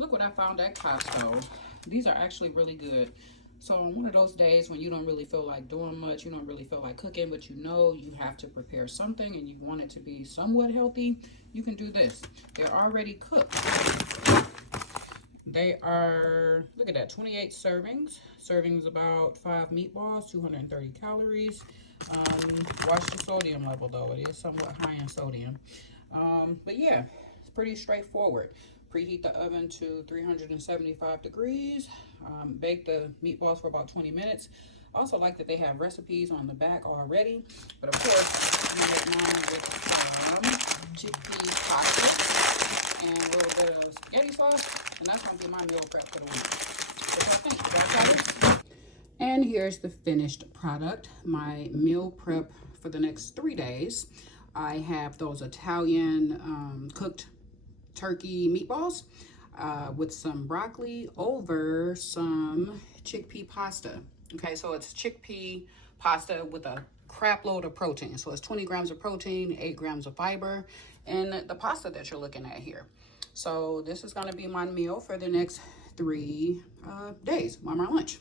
Look what I found at Costco. These are actually really good. So on one of those days when you don't really feel like doing much, you don't really feel like cooking, but you know you have to prepare something and you want it to be somewhat healthy, you can do this. They're already cooked. They are, look at that, 28 servings. Servings about 5 meatballs, 230 calories. Watch the sodium level though. It is somewhat high in sodium. But yeah, it's pretty straightforward. Preheat the oven to 375 degrees. Bake the meatballs for about 20 minutes. Also like that they have recipes on the back already. But of course, I made mine with chickpea pasta and a little bit of spaghetti sauce. And that's going to be my meal prep for the week. So I think you guys try this. And here's the finished product. My meal prep for the next 3 days. I have those Italian cooked turkey meatballs with some broccoli over some chickpea pasta. Okay, so it's chickpea pasta with a crap load of protein. So it's 20 grams of protein, 8 grams of fiber, and the pasta that you're looking at here. So this is going to be my meal for the next 3 days, my lunch.